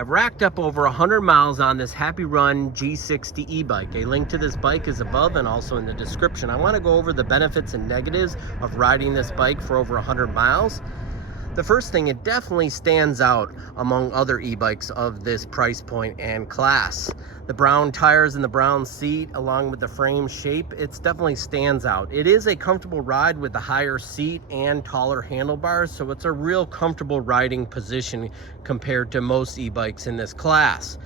I've racked up over 100 miles on this Happyrun G60 e-bike. A link to this bike is above and also in the description. I want to go over the benefits and negatives of riding this bike for over 100 miles. The first thing, it definitely stands out among other e-bikes of this price point and class. The brown tires and the brown seat, along with the frame shape, it definitely stands out. It is a comfortable ride with the higher seat and taller handlebars, so it's a real comfortable riding position compared to most e-bikes in this class.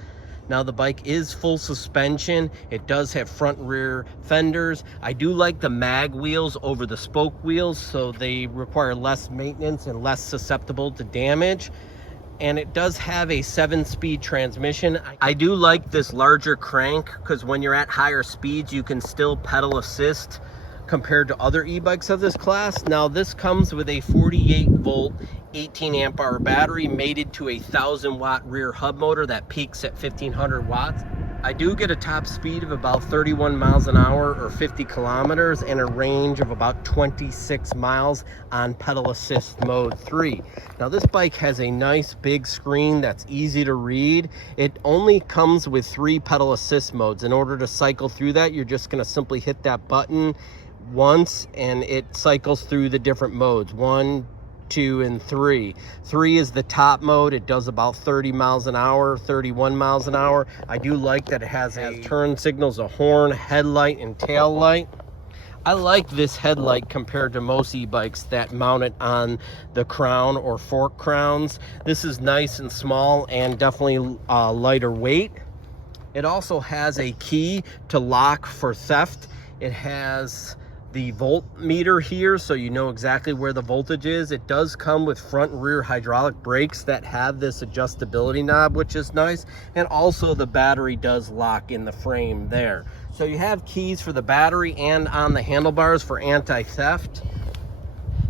Now the bike is full suspension. It does have front and rear fenders. I do like the mag wheels over the spoke wheels, so they require less maintenance and less susceptible to damage. And it does have a 7-speed transmission. I do like this larger crank because when you're at higher speeds, you can still pedal assist compared to other e-bikes of this class. Now this comes with a 48 volt 18 amp hour battery mated to a 1000 watt rear hub motor that peaks at 1500 watts. I do get a top speed of about 31 miles an hour or 50 kilometers and a range of about 26 miles on pedal assist mode 3. Now this bike has a nice big screen that's easy to read. It only comes with 3 pedal assist modes. In order to cycle through that, you're just going to simply hit that button once and it cycles through the different modes, 1, 2, and 3. 3 is the top mode. It does about 30 miles an hour, 31 miles an hour. I do like that it has turn signals, a horn, headlight, and tail light. I like this headlight compared to most e-bikes that mount it on the crown or fork crowns. This is nice and small and definitely lighter weight. It also has a key to lock for theft. It has the voltmeter here, so you know exactly where the voltage is. It does come with front and rear hydraulic brakes that have this adjustability knob, which is nice. And also the battery does lock in the frame there. So you have keys for the battery and on the handlebars for anti-theft.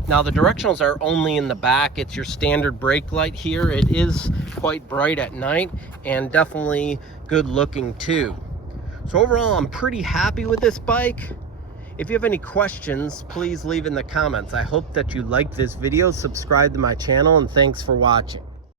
Now the directionals are only in the back. It's your standard brake light here. It is quite bright at night and definitely good looking too. So overall, I'm pretty happy with this bike. If you have any questions, please leave in the comments. I hope that you liked this video, subscribe to my channel, and thanks for watching.